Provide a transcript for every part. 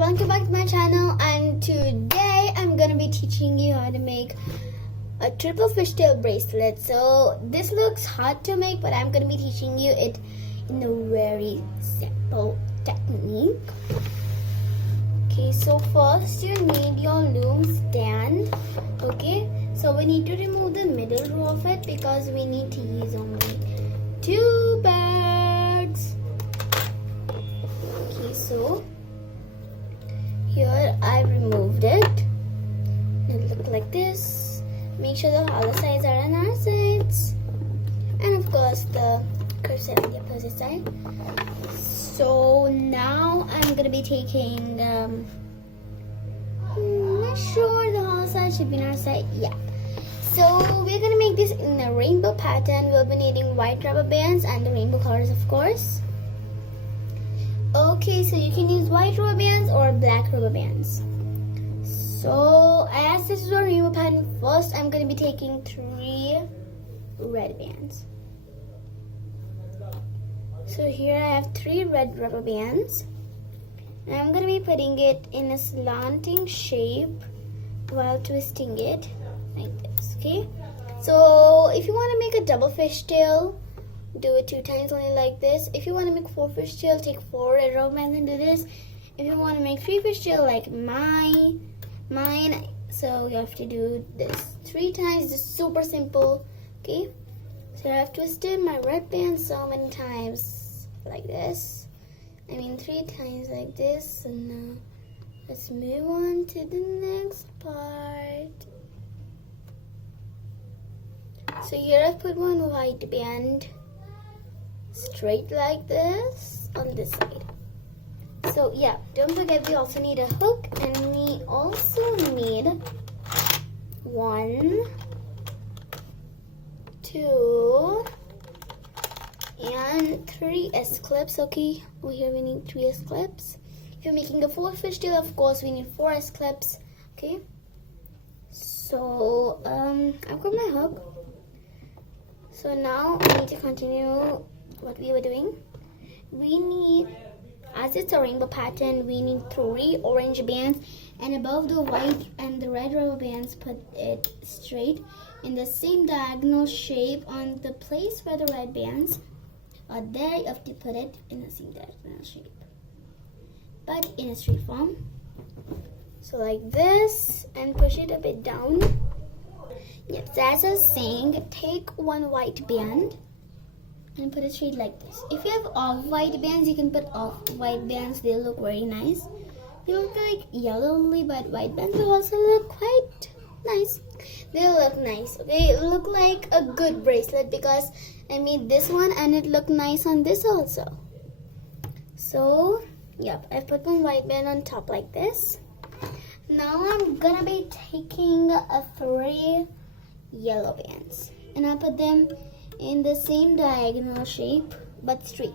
welcome back to my channel, and today I'm gonna be teaching you how to make a triple fishtail bracelet. So this looks hard to make, but I'm gonna be teaching you it in a very simple technique. Okay, so first you need your loom stand. Okay, so we need to remove the middle row of it because we need to use only 2 birds. Okay, so here I removed it. It looked like this. Make sure the hollow sides are on our sides, and of course the curved side on the opposite side. So now I'm gonna be taking not sure the hollow side should be on our side. Yeah. So we're gonna make this in a rainbow pattern. We'll be needing white rubber bands and the rainbow colors, of course. Okay, so you can use white rubber bands or black rubber bands. So as this is a rainbow pattern, first I'm going to be taking 3 red bands. So here I have 3 red rubber bands. And I'm going to be putting it in a slanting shape while twisting it like this, okay? So if you want to make a double fishtail, do it 2 times only like this. If you want to make 4 fishtail, take 4 red rubber bands and do this. If you want to make 3 fishtail like mine, so you have to do this 3 times. It's super simple, okay? So I've twisted my red band so many times like this. 3 times like this. And now let's move on to the next part. So here I've put 1 white band straight like this on this side. So yeah, don't forget we also need a hook, and we also need 1, 2, and 3 S clips. Okay, over here we need 3 S clips. If you're making a 4 fishtail, of course we need 4 S clips. Okay, so I've got my hook. So now we need to continue what we were doing. We need, as it's a rainbow pattern, we need 3 orange bands, and above the white and the red rubber bands, put it straight in the same diagonal shape on the place where the red bands are there. You have to put it in the same diagonal shape, but in a straight form. So like this, and push it a bit down. Yes, as I was saying, take 1 white band and put it straight like this. If you have off-white bands, you can put off-white bands. They look very nice. They look like yellow only, but white bands will also look quite nice. They look nice, okay? It look like a good bracelet because I made this one and it looked nice on this also. So, yep, I've put 1 white band on top like this. Now I'm gonna be taking 3 yellow bands, and I'll put them in the same diagonal shape but straight.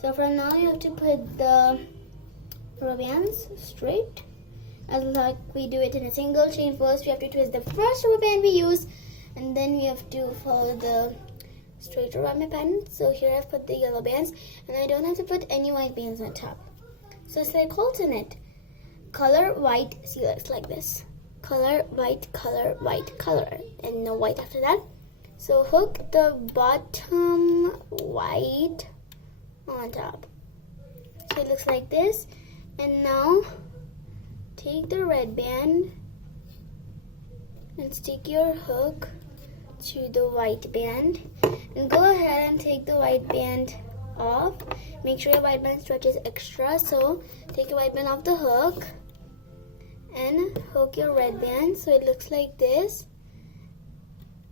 So from now you have to put the rubber bands straight, as like we do it in a single chain. First we have to twist the first rubber band we use, and then we have to follow the straight rubber pattern. So here I've put the yellow bands, and I don't have to put any white bands on top. So it's like alternate. Color, white, see, it's like this. Color, white, color, and no white after that. So hook the bottom white on top. So it looks like this. And now take the red band and stick your hook to the white band. And go ahead and take the white band off. Make sure your white band stretches extra. So take your white band off the hook and hook your red band so it looks like this.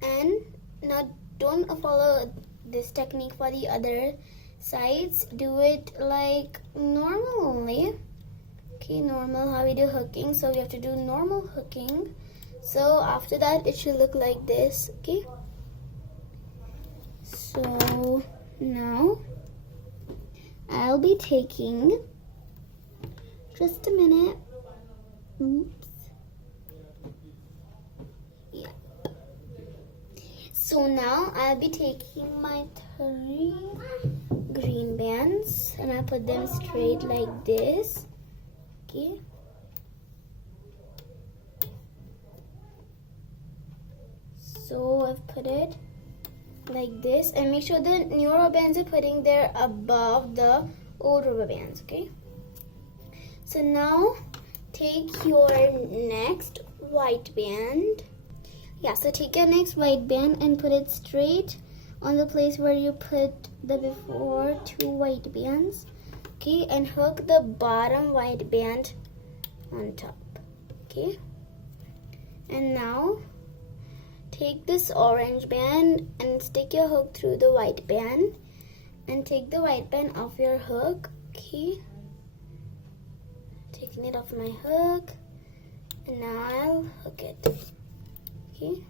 And now don't follow this technique for the other sides. Do it like normal only. Okay, normal how we do hooking. So we have to do normal hooking. So after that it should look like this. Okay, so now I'll be taking, just a minute. Oops. Yeah. So now I'll be taking my 3 green bands and I put them straight like this. Okay. So I've put it like this, and make sure the new rubber bands are putting there above the old rubber bands. Okay. So now take your next white band. Yeah, so take your next white band and put it straight on the place where you put the before two white bands. Okay, and hook the bottom white band on top. Okay, and now take this orange band and stick your hook through the white band and take the white band off your hook. Okay, taking it off my hook, and now I'll hook it. Okay,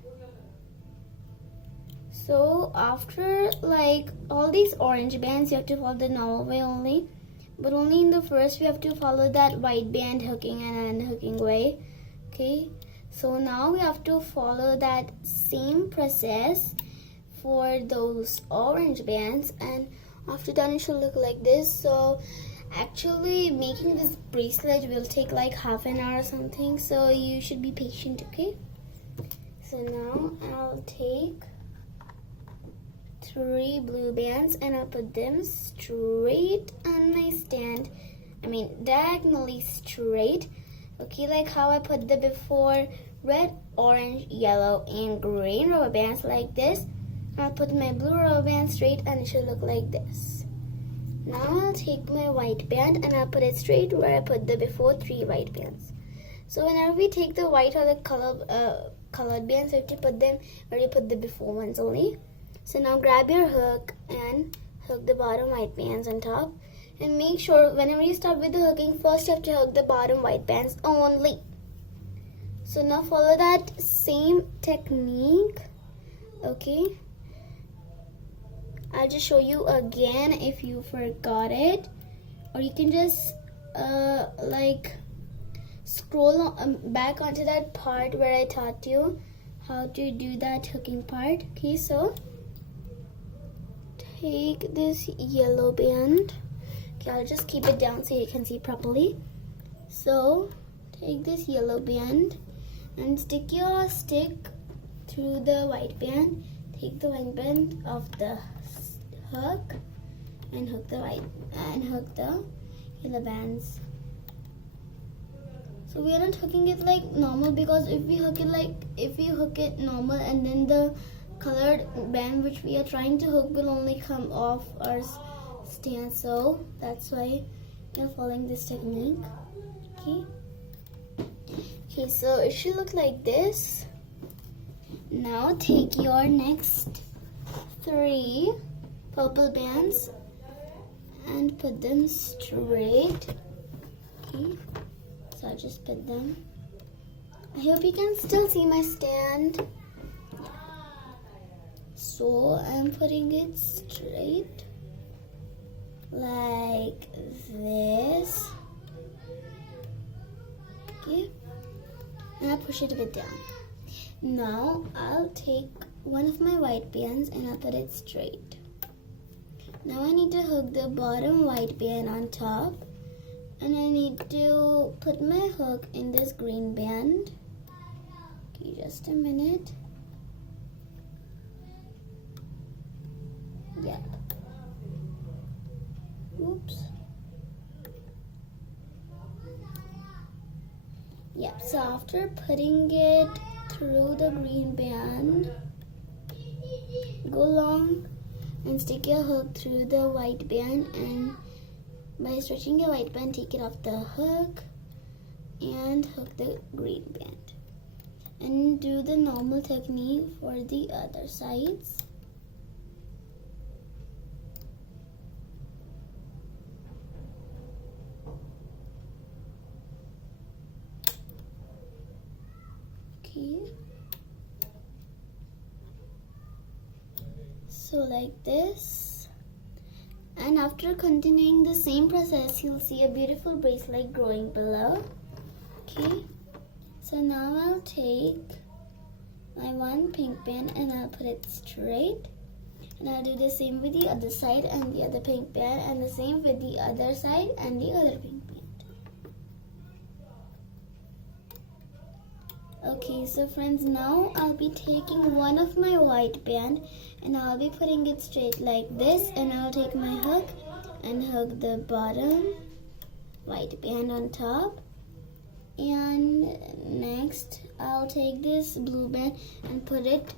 so after like all these orange bands, you have to follow the normal way only, but only in the first we have to follow that white band hooking and unhooking way. Okay, so now we have to follow that same process for those orange bands, and after done it should look like this. So actually making this bracelet will take like half an hour or something, so you should be patient. Okay, so now I'll take 3 blue bands and I'll put them straight on my stand. I mean diagonally straight. Okay, like how I put the before red, orange, yellow, and green rubber bands like this. I'll put my blue rubber band straight and it should look like this. Now I'll take my white band and I'll put it straight where I put the before 3 white bands. So whenever we take the white or the colored bands, we have to put them where you put the before ones only. So now grab your hook and hook the bottom white bands on top. And make sure whenever you start with the hooking, first you have to hook the bottom white bands only. So now follow that same technique. Okay, I'll just show you again if you forgot it, or you can just like scroll back onto that part where I taught you how to do that hooking part. Okay, so take this yellow band. Okay, I'll just keep it down so you can see properly. So take this yellow band and stick your stick through the white band. Take the white band of the hook and hook the yellow bands. So we are not hooking it like normal, because if we hook it normal and then the colored band which we are trying to hook will only come off our stand. So that's why we are following this technique. Okay, so it should look like this. Now take your next 3 purple bands and put them straight. Okay, so I just put them. I hope you can still see my stand. So I'm putting it straight like this. Okay, and I push it a bit down. Now I'll take one of my white bands and I'll put it straight. Now I need to hook the bottom white band on top, and I need to put my hook in this green band. Okay, just a minute. Yep. Oops. Yep, so after putting it through the green band, go along and stick your hook through the white band, and by stretching your white band, take it off the hook and hook the green band. And do the normal technique for the other sides. Okay, so like this, and after continuing the same process, you'll see a beautiful bracelet growing below. Okay, so now I'll take my one pink band and I'll put it straight, and I'll do the same with the other side and the other pink band, and the same with the other side and the other pink band. Okay, so friends, now I'll be taking one of my white band and I'll be putting it straight like this, and I'll take my hook and hook the bottom white band on top. And next I'll take this blue band and put it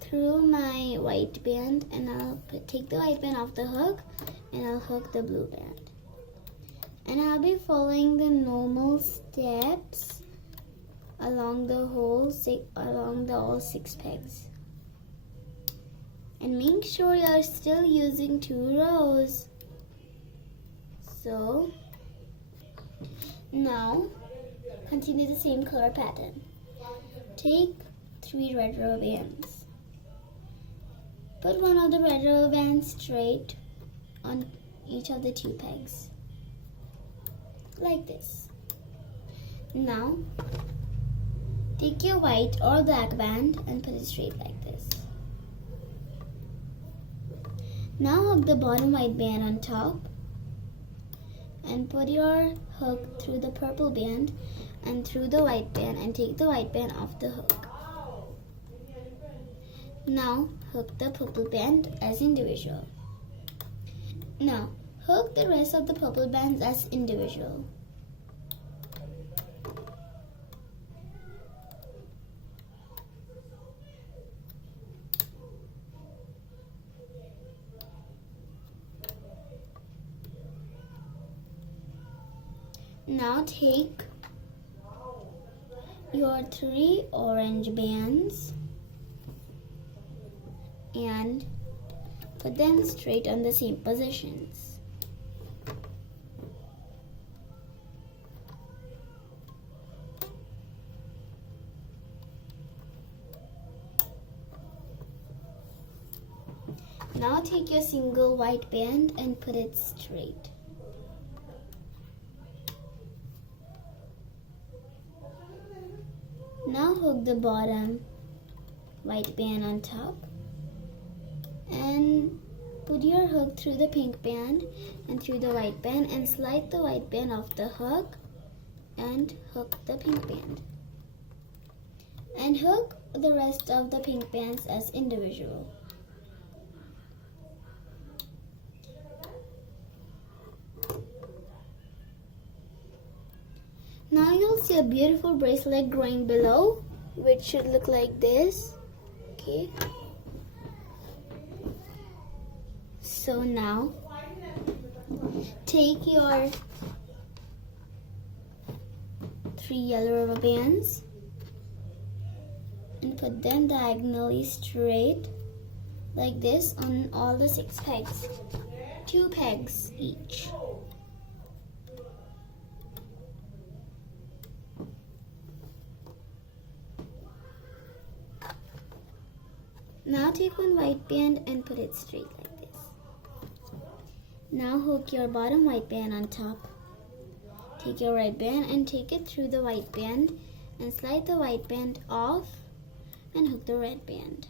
through my white band, and I'll take the white band off the hook and I'll hook the blue band. And I'll be following the normal steps along the all 6 pegs. And make sure you're still using 2 rows. So now continue the same color pattern. Take 3 red rubber bands. Put one of the red rubber bands straight on each of the 2 pegs. Like this. Now take your white or black band and put it straight like this. Now hook the bottom white band on top and put your hook through the purple band and through the white band, and take the white band off the hook. Now hook the purple band as individual. Now hook the rest of the purple bands as individual. Now take your 3 orange bands and put them straight on the same positions. Now take your single white band and put it straight. Now hook the bottom white band on top and put your hook through the pink band and through the white band, and slide the white band off the hook and hook the pink band. And hook the rest of the pink bands as individual. Now you'll see a beautiful bracelet growing below, which should look like this. Okay. So now take your 3 yellow rubber bands and put them diagonally straight like this on all the 6 pegs. 2 pegs each. Now take one white band and put it straight like this. Now hook your bottom white band on top. Take your red band and take it through the white band and slide the white band off and hook the red band.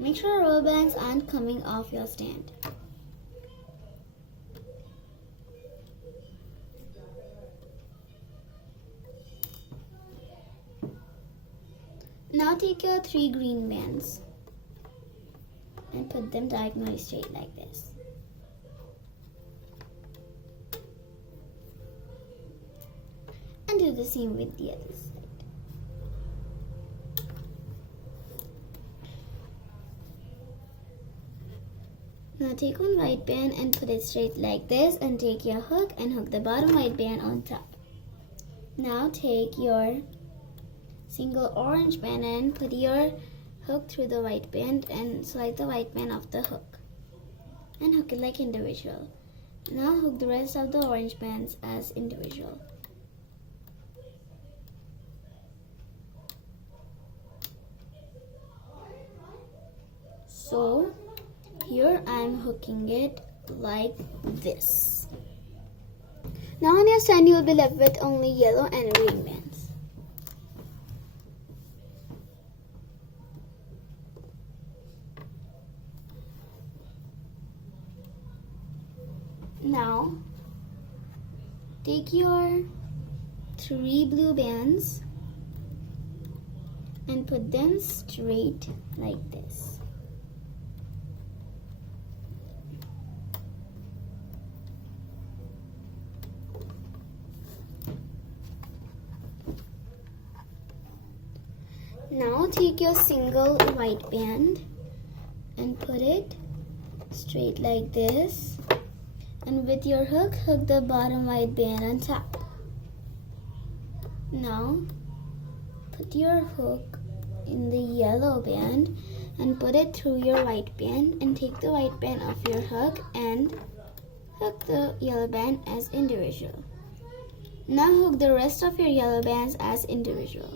Make sure rubber bands aren't coming off your stand. Now take your 3 green bands and put them diagonally straight like this. And do the same with the other side. Now take one white band and put it straight like this, and take your hook and hook the bottom white band on top. Now take your single orange band and put your hook through the white band and slide the white band off the hook and hook it like individual. Now hook the rest of the orange bands as individual. So here I'm hooking it like this. Now on your stand you will be left with only yellow and green bands. Now take your 3 blue bands and put them straight like this. Now take your single white band and put it straight like this, and with your hook, hook the bottom white band on top. Now put your hook in the yellow band and put it through your white band, and take the white band off your hook and hook the yellow band as individual. Now hook the rest of your yellow bands as individual.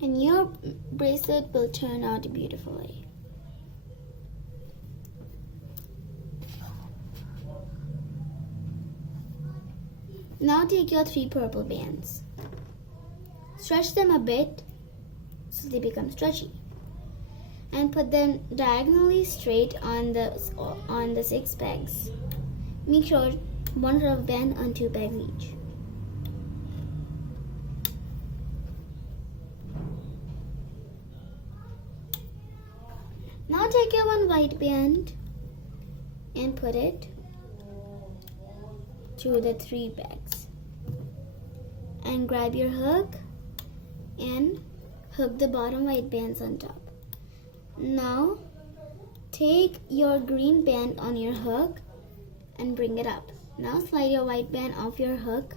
And your bracelet will turn out beautifully. Now take your 3 purple bands. Stretch them a bit so they become stretchy. And put them diagonally straight on the 6 pegs. Make sure 1 rubber band on 2 pegs each. Now take your 1 white band and put it through the 3 pegs. And grab your hook and hook the bottom white bands on top. Now take your green band on your hook and bring it up. Now slide your white band off your hook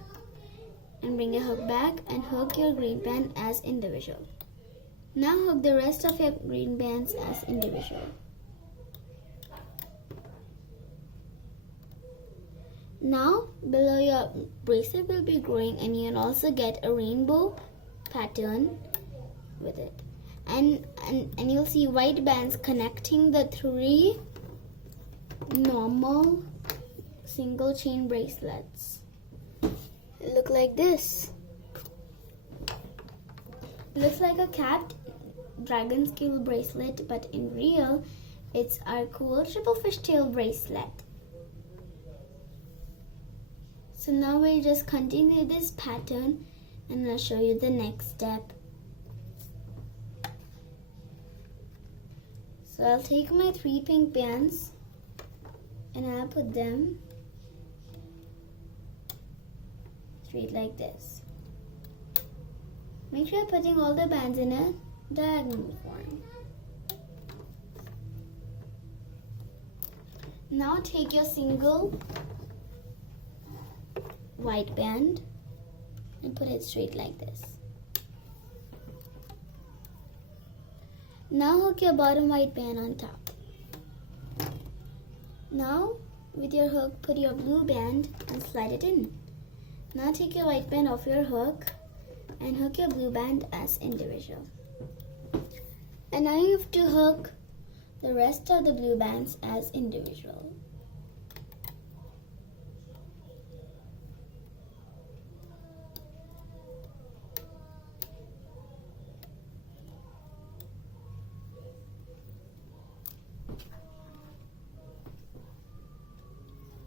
and bring your hook back and hook your green band as individual. Now hook the rest of your green bands as individual. Now below your bracelet will be growing, and you'll also get a rainbow pattern with it. And you'll see white bands connecting the 3 normal single chain bracelets. It looks like this. Looks like a cat dragon scale bracelet, but in real it's our cool triple fishtail bracelet. So now we'll just continue this pattern and I'll show you the next step. So I'll take my 3 pink bands and I'll put them straight like this. Make sure you're putting all the bands in a diagonal form. Now take your single white band and put it straight like this. Now hook your bottom white band on top. Now with your hook, put your blue band and slide it in. Now take your white band off your hook and hook your blue band as individual. And now you have to hook the rest of the blue bands as individual.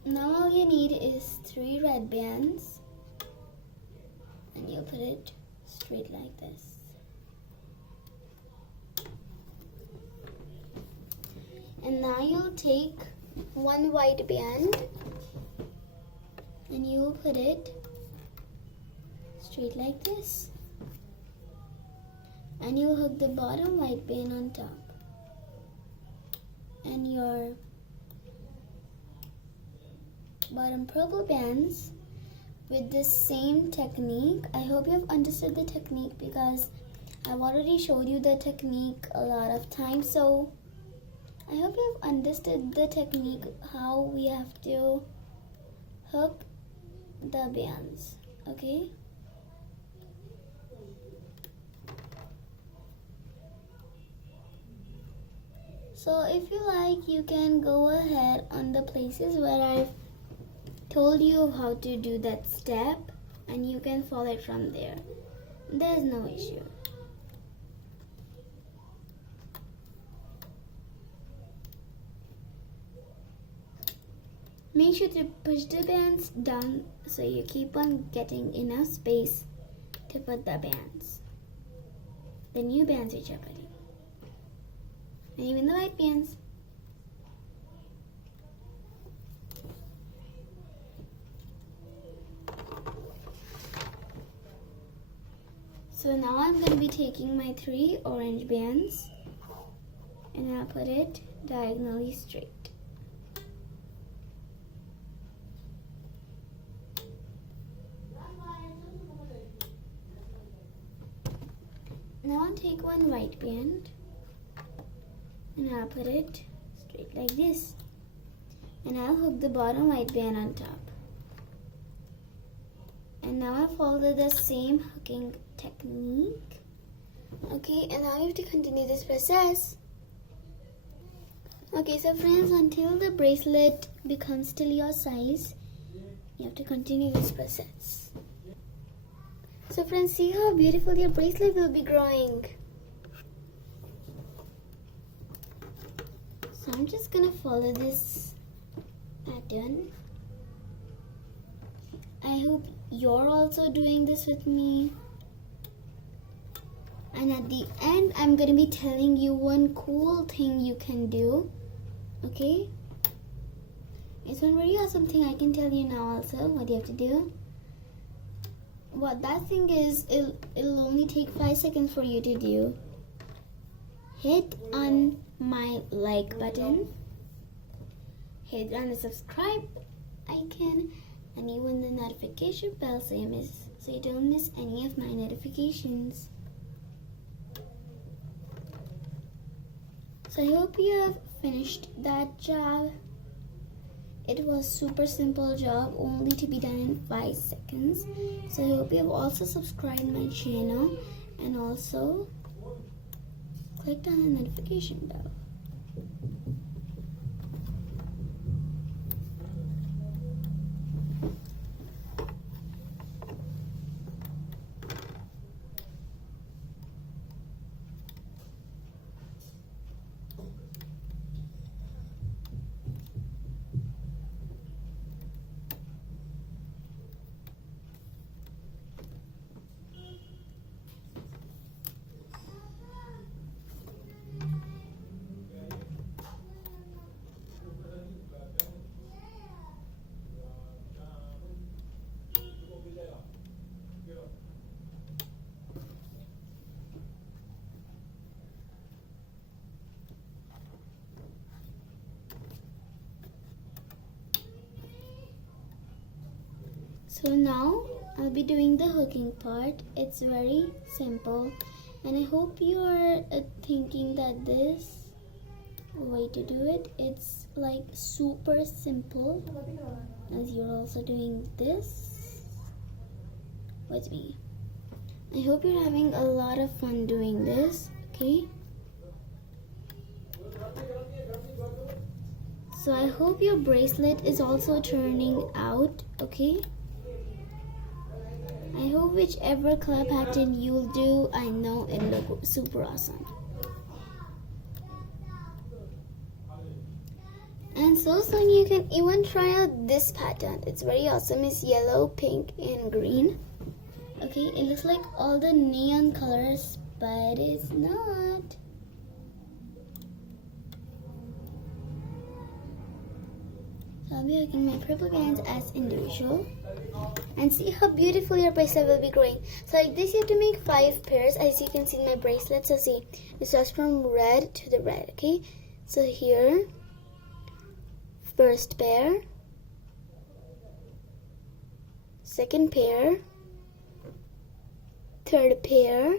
Now all you need is 3 red bands, and you'll put it straight like this. And now you'll take 1 white band and you'll put it straight like this. And you'll hook the bottom white band on top. And your bottom purple bands with this same technique. I hope you have understood the technique because I've already showed you the technique a lot of times. So I hope you have understood the technique, how we have to hook the bands, okay? So if you like, you can go ahead on the places where I've told you how to do that step and you can follow it from there. There's no issue. Make sure to push the bands down so you keep on getting enough space to put the bands. The new bands which you're putting. And even the white bands. So now I'm going to be taking my 3 orange bands and I'll put it diagonally straight. Now I'll take one white band and I'll put it straight like this. And I'll hook the bottom white band on top. And now I'll follow the same hooking technique. Okay, and now you have to continue this process. Okay, so friends, until the bracelet becomes still your size, you have to continue this process. So friends, see how beautiful your bracelet will be growing. So I'm just gonna follow this pattern. I hope you're also doing this with me. And at the end, I'm gonna be telling you one cool thing you can do. Okay? It's one very awesome thing I can tell you now also what you have to do. What that thing is, it'll only take 5 seconds for you to do. Hit on my like button. Hit on the subscribe icon. And even the notification bell so you don't miss any of my notifications. So I hope you have finished that job. It was super simple job, only to be done in 5 seconds. So I hope you have also subscribed my channel and also clicked on the notification bell. So now I'll be doing the hooking part. It's very simple and I hope you are thinking that this way to do it, it's like super simple, as you're also doing this with me. I hope you're having a lot of fun doing this, okay? So I hope your bracelet is also turning out, okay? I hope whichever color pattern you'll do, I know it'll look super awesome. And so soon you can even try out this pattern. It's very awesome. It's yellow, pink, and green. Okay, it looks like all the neon colors, but it's not. So I'll be hooking my purple bands as individual. And see how beautiful your bracelet will be growing. So like this, you have to make 5 pairs, as you can see in my bracelet. So see, it starts from red to the red, okay? So here, first pair, second pair, third pair,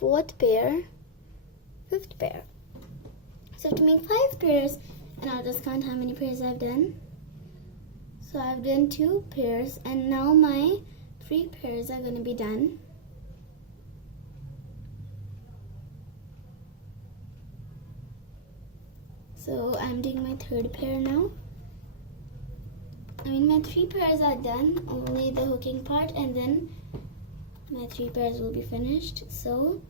fourth pair, fifth pair. So I have to make 5 pairs. And I'll just count how many pairs I've done. So I've done 2 pairs and now my 3 pairs are going to be done. So I'm doing my 3rd pair now. my 3 pairs are done, only the hooking part, and then my 3 pairs will be finished. So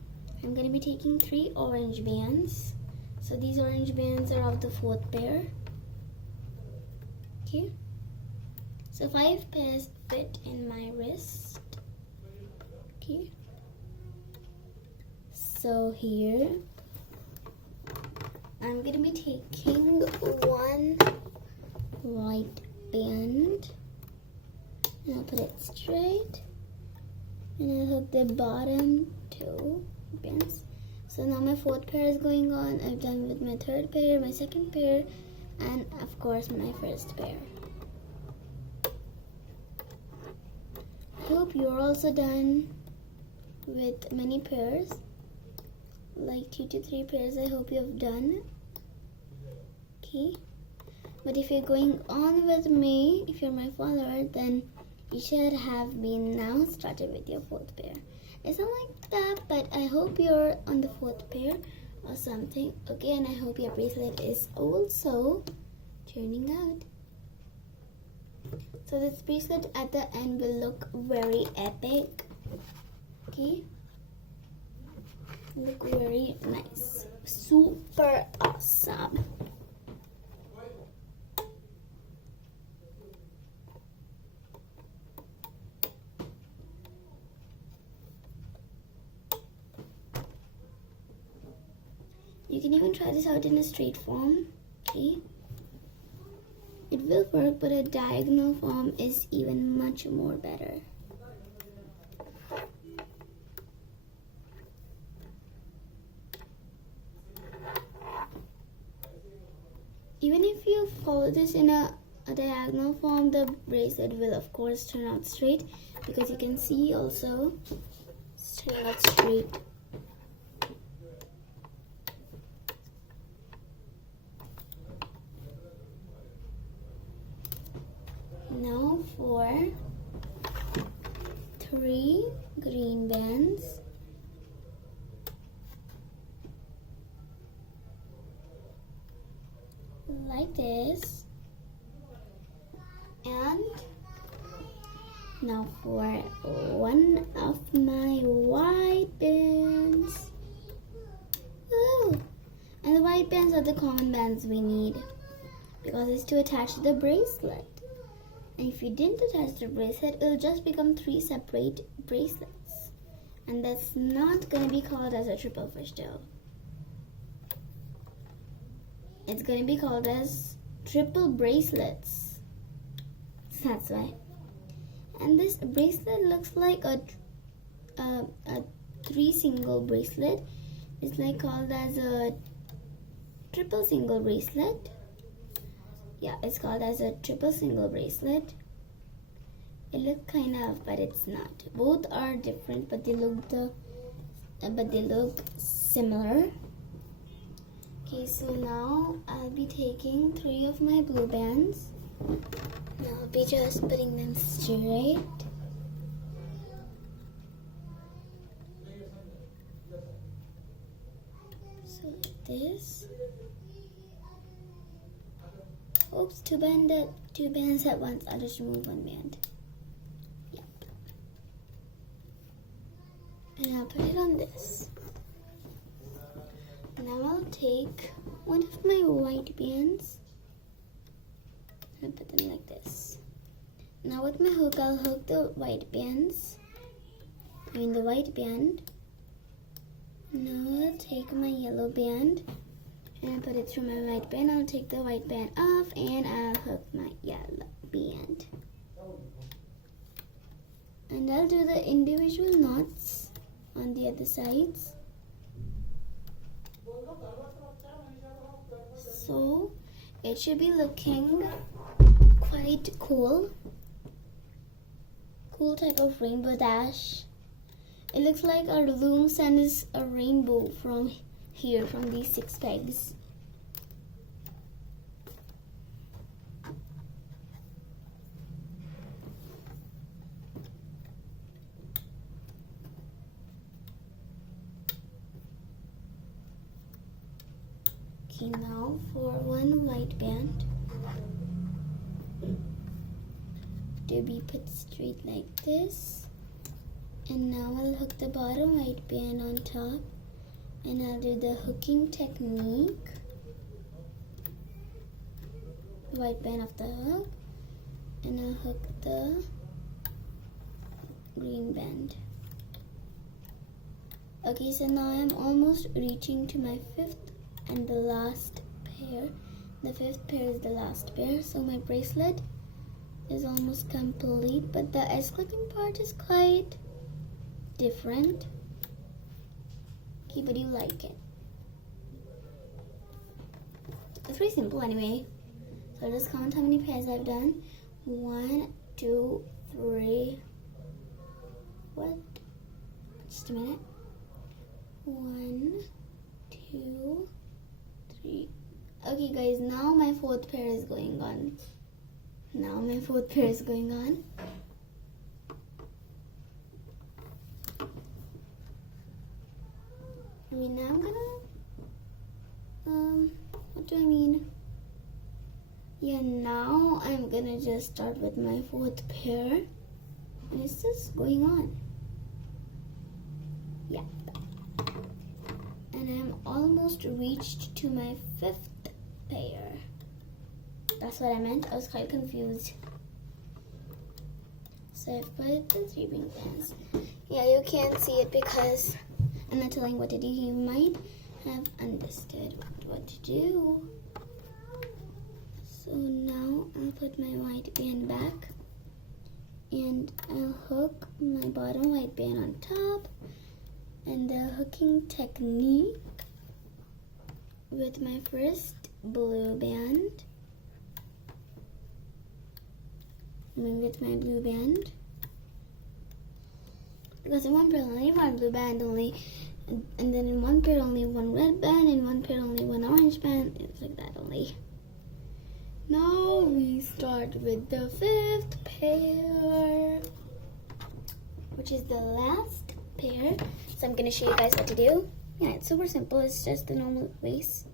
I'm going to be taking 3 orange bands. So these orange bands are of the 4th pair. Okay. So 5 pairs fit in my wrist. Okay. So here I'm going to be taking 1 white band, and I'll put it straight, and I'll hook the bottom 2 bands. So now my 4th pair is going on. I've done with my 3rd pair, my 2nd pair, and of course my 1st pair. I hope you're also done with many pairs, like 2 to 3 pairs. I hope you have done. Okay. But if you're going on with me, if you're my follower, then you should have been now started with your 4th pair. It's not like that, but I hope you're on the 4th pair or something. Okay, and I hope your bracelet is also turning out. So this bracelet at the end will look very epic. Okay. Look very nice. Super awesome. You can even try this out in a straight form, okay? It will work, but a diagonal form is even much more better. Even if you follow this in a diagonal form, the bracelet will of course turn out straight, because you can see also it's turning out straight. Now for 3 green bands. Like this. And now for 1 of my white bands. Ooh. And the white bands are the common bands we need, because it's to attach the bracelet. And if you didn't attach the bracelet, it'll just become 3 separate bracelets. And that's not going to be called as a triple fishtail. It's going to be called as triple bracelets. That's why. And this bracelet looks like a 3 single bracelet. It's like called as a triple single bracelet. Yeah, it's called as a triple single bracelet. It looks kind of, but it's not. Both are different, but they look similar. Okay, so now I'll be taking 3 of my blue bands. And I'll be just putting them straight. So like this. Oops, 2 bands at once. I'll just remove 1 band. Yep. And I'll put it on this. Now I'll take 1 of my white bands and put them like this. Now with my hook, I'll hook the white bands. The white band. Now I'll take my yellow band and put it through my white band. I'll take the white band off and I'll hook my yellow band. And I'll do the individual knots on the other sides. So it should be looking quite cool. Cool type of rainbow dash. It looks like our loom sends a rainbow from here, from these 6 pegs. Okay, now for 1 white band. to be put straight like this. And now I'll hook the bottom white band on top, and I'll do the hooking technique. White band of the hook, and I'll hook the green band. Okay, so now I'm almost reaching to my fifth and the last pair. The fifth pair is the last pair, so my bracelet is almost complete, but the edge clipping part is quite different. Okay, but you like it. It's pretty simple anyway. So I'll just count how many pairs I've done. 1, 2, 3. What? Just a minute. 1, 2, 3. Okay guys, now my fourth pair is going on. Now my fourth pair is going on. I mean, now I'm gonna, what do I mean? Yeah, now I'm gonna just start with my fourth pair. And it's just going on. Yeah. And I'm almost reached to my fifth pair. That's what I meant. I was quite confused. So I've put the 3 ring bands. Yeah, you can't see it because I'm not telling what to do. You might have understood what to do. So now I'll put my white band back, and I'll hook my bottom white band on top, and the hooking technique with my first blue band. With my blue band, because in one pair only one blue band only, and then in one pair only one red band, and one pair only one orange band. It's like that only. Now we start with the fifth pair, which is the last pair. So I'm gonna show you guys what to do. Yeah, it's super simple. It's just the normal waist.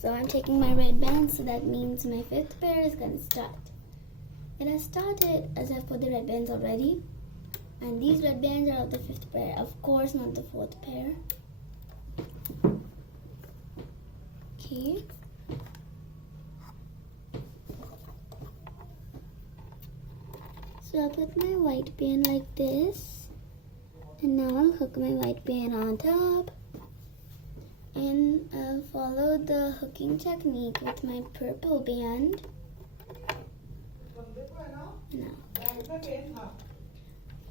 So I'm taking my red band, so that means my fifth pair is gonna start. It has started as I've put the red bands already. And these red bands are of the fifth pair, of course not the fourth pair. Okay. So I'll put my white band like this, and now I'll hook my white band on top, and I'll follow the hooking technique with my purple band.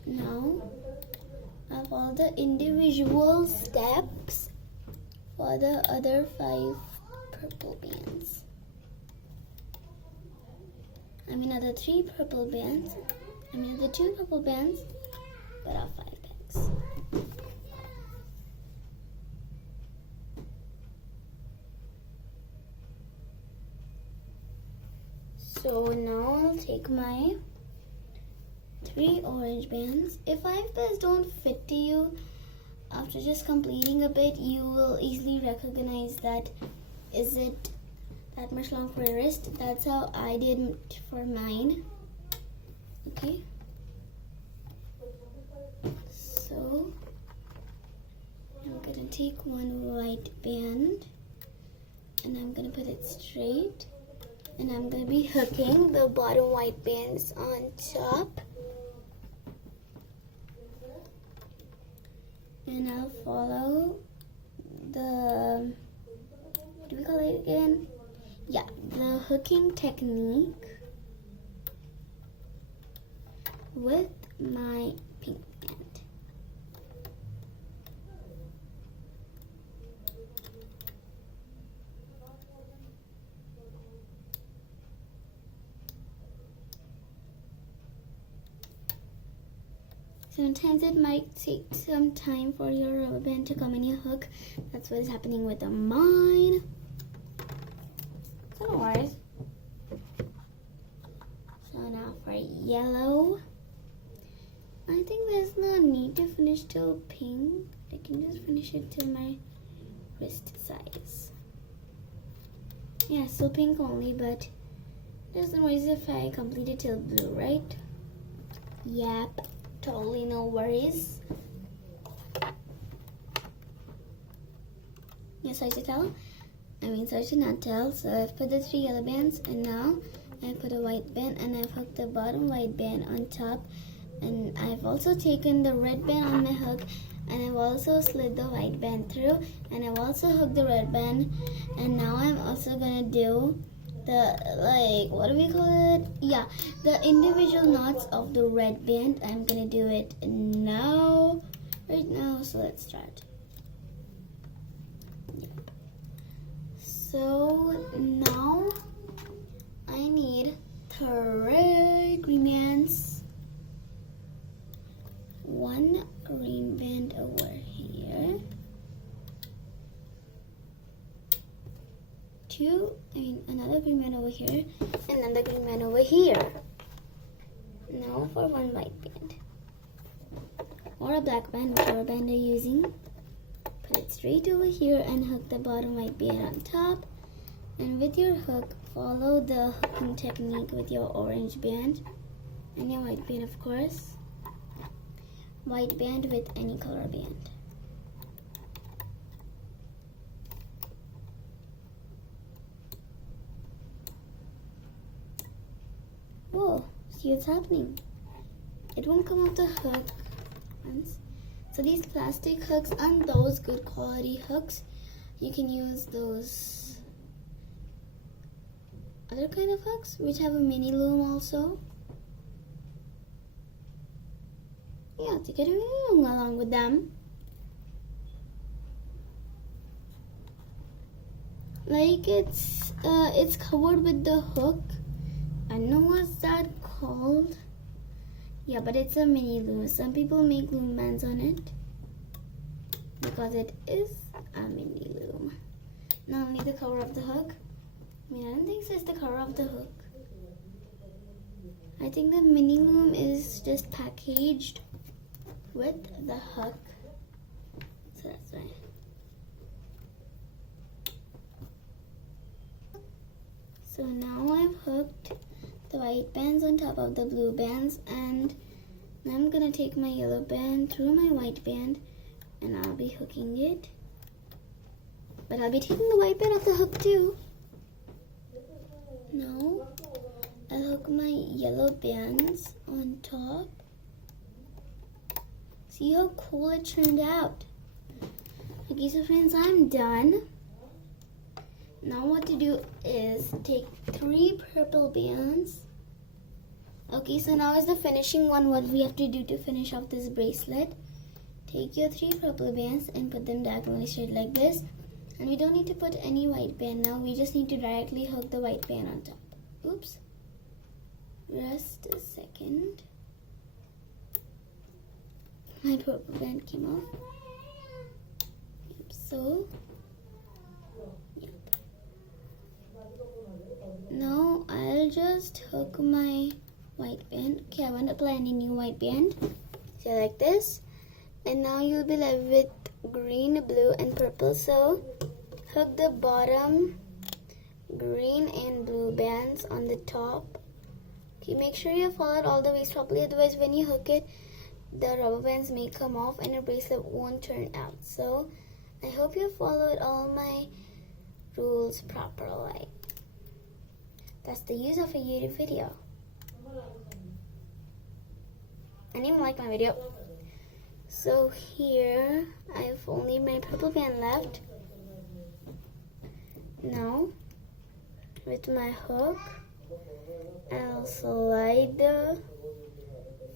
Now I'll follow the individual steps for the other 5 purple bands. I mean other 3 purple bands. I mean the 2 purple bands, but I'll 5 bands. So now I'll take my 3 orange bands. If 5 pairs don't fit to you, after just completing a bit, you will easily recognize that is it that much long for your wrist. That's how I did for mine. Okay. So I'm gonna take one white band, and I'm gonna put it straight, and I'm gonna be hooking the bottom white bands on top. And I'll follow the, what do we call it again? Yeah, the hooking technique with my pink band. Sometimes it might take some time for your rubber band to come in your hook. That's what is happening with mine. So no worries. So now for yellow, I think there's no need to finish till pink. I can just finish it till my wrist size. Yeah, still pink only, but there's no worries if I complete it till blue, right? Yep, totally no worries. Yeah, sorry to not tell. So I've put the 3 yellow bands, and now I put a white band, and I've hooked the bottom white band on top, and I've also taken the red band on my hook, and I've also slid the white band through, and I've also hooked the red band, and now I'm also gonna do the, like, what do we call it? Yeah, the individual knots of the red band. I'm gonna do it now, right now, so let's start. So now I need 3 green bands, 1 green band over here, another green band over here, and another green band over here. Now for 1 white band or a black band, whichever band you're using. Put it straight over here and hook the bottom white band on top. And with your hook, follow the hooking technique with your orange band and your white band, of course. White band with any color band. Whoa, see what's happening? It won't come off the hook once. So these plastic hooks aren't those good quality hooks. You can use those other kind of hooks which have a mini loom also. Yeah, to get along with them. Like it's covered with the hook. I don't know what's that called. Yeah, but it's a mini loom. Some people make loom bands on it because it is a mini loom. Not only the cover of the hook. I mean, I don't think it's the cover of the hook. I think the mini loom is just packaged with the hook. So that's why. So now I've hooked the white bands on top of the blue bands, and now I'm gonna take my yellow band through my white band and I'll be hooking it. But I'll be taking the white band off the hook too. Now I'll hook my yellow bands on top. See how cool it turned out. Okay, so friends, I'm done. Now what to do is take 3 purple bands. Okay, so now is the finishing one, what we have to do to finish off this bracelet. Take your 3 purple bands and put them diagonally straight like this. And we don't need to put any white band now. We just need to directly hook the white band on top. Oops. Just a second. My purple band came off. Yep, so. Yep. Now I'll just hook my white band. Okay, I won't apply any new white band. So like this. And now you'll be left with green, blue, and purple. So hook the bottom green and blue bands on the top. Okay, make sure you follow it all the ways properly. Otherwise, when you hook it, the rubber bands may come off and your bracelet won't turn out. So I hope you followed all my rules properly. That's the use of a YouTube video. I didn't even like my video. So here, I have only my purple band left. Now, with my hook, I'll slide the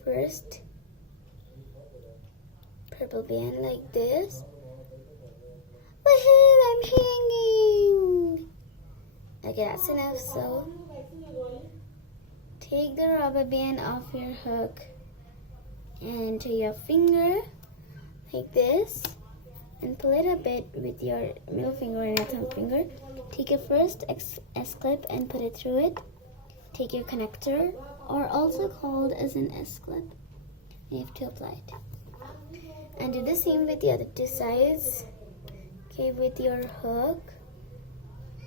first purple band like this. Woohoo! I'm hanging! Okay, that's enough. So, take the rubber band off your hook into your finger like this and pull it a bit with your middle finger and your thumb finger. Take your first S-clip and put it through it. Take your connector, or also called as an S-clip, and you have to apply it. And do the same with the other 2 sides. Okay, with your hook,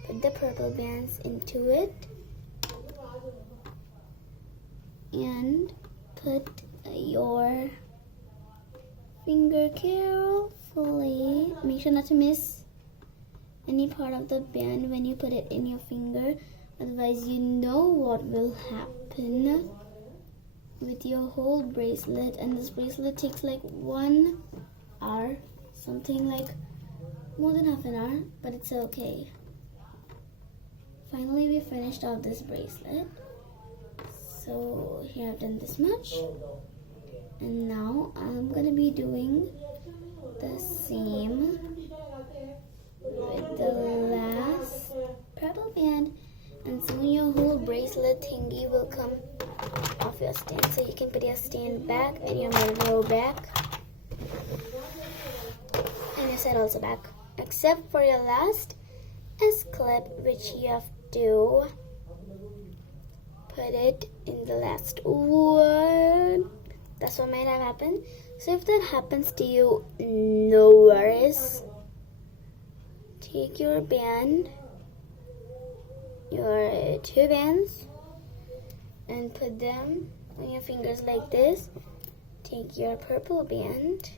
put the purple bands into it and put your finger carefully. Make sure not to miss any part of the band when you put it in your finger, otherwise you know what will happen with your whole bracelet. And this bracelet takes like 1 hour, something like more than half an hour, but it's okay. Finally, we finished off this bracelet. So here I've done this much, and now I'm gonna be doing the same with the last purple band, and soon your whole bracelet thingy will come off your stand. So you can put your stand back and your middle row back, and your set also back, except for your last S-clip, which you have to put it in the last one. That's what might have happened. So if that happens to you, no worries. Take your band, your 2 bands, and put them on your fingers like this. Take your purple band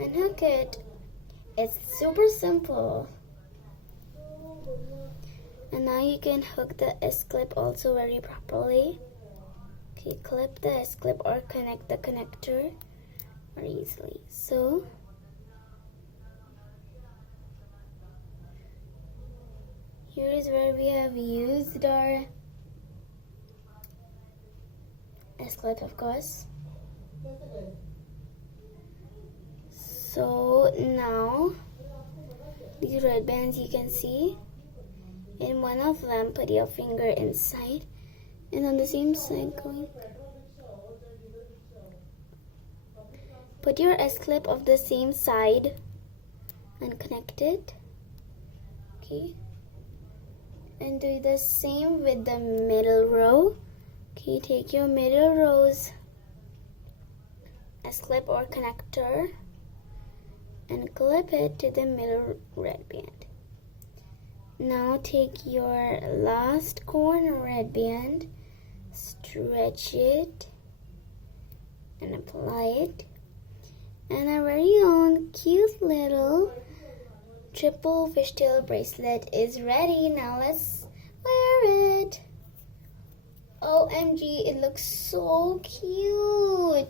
and hook it. It's super simple. And now you can hook the S-clip also very properly. Okay, clip the S-clip or connect the connector very easily. So here is where we have used our S-clip, of course. So now these red bands you can see, in one of them put your finger inside, and on the same side put your S-clip of the same side and connect it. Okay, and do the same with the middle row. Okay, take your middle row's S-clip or connector and clip it to the middle red band. Now take your last corner red band, stretch it and apply it, and our very own cute little triple fishtail bracelet is ready. Now let's wear it. OMG, it looks so cute.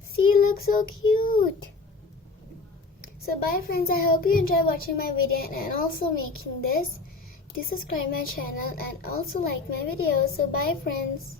See, it looks so cute. So bye friends, I hope you enjoy watching my video and also making this. Do subscribe my channel and also like my videos. So bye friends.